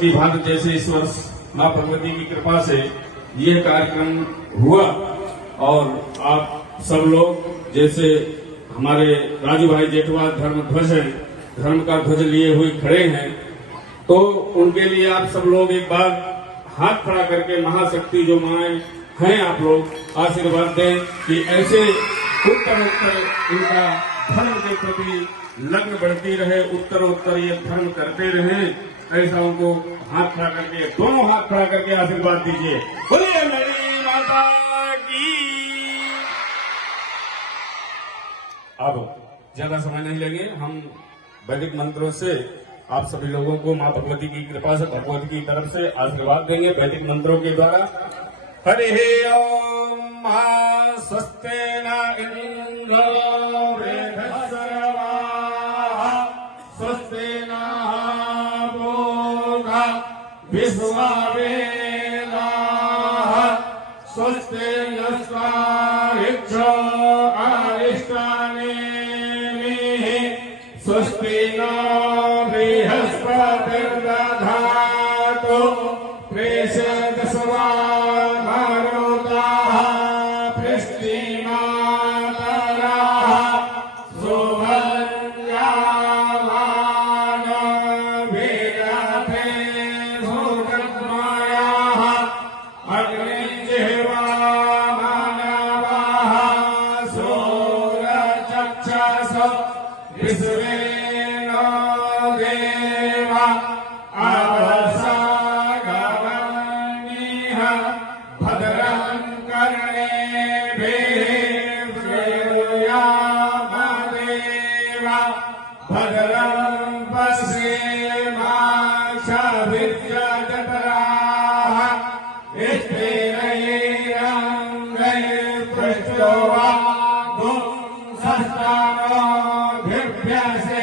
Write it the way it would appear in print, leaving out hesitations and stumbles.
की भांति जैसे इस वर्ष माँ भगवती की कृपा से यह कार्यक्रम हुआ और आप सब लोग जैसे हमारे राजू भाई जेठवा धर्म ध्वज है, धर्म का ध्वज लिए हुए खड़े हैं, तो उनके लिए आप सब लोग एक बार हाथ खड़ा करके महाशक्ति जो माए हैं आप लोग आशीर्वाद दें कि ऐसे उत्तरोत्तर इनका धर्म के प्रति लग्न बढ़ती रहे, उत्तरोत्तर ये धर्म करते रहें। ऐसा उनको हाथ खड़ा करके, दोनों हाथ खड़ा करके आशीर्वाद दीजिए। बोलिए मेरी माता की। अब ज्यादा समय नहीं लगे, हम वैदिक मंत्रों से आप सभी लोगों को माँ भगवती की कृपा से भगवती की तरफ से आशीर्वाद देंगे वैदिक मंत्रों के द्वारा। हरि ओम स्वस्ते न इंद्रो वृद्धस्रवा स्वस्ते न भोगा विश्ववेदा स्वस्ते नस्वारिक्षो अरिष्टानि स्वस्ति नो बृहस्पतिर्दधातु प्रेषयदस्वा मरुताः पृष्टिमातराः सुभद्रावानो विरते सुगत्मयाः अग्निजिह्वा मानवाः सूरचक्षसो विश्वेनो देवा अवसागवन्निह भद्रं कर्णेभिः श्रेयामदेवा भद्रं पश्येमाक्षभिर्यजत्राः स्थिरैरङ्गैः पृष्टो वा गुंसस्तानोभिर्भ्यसे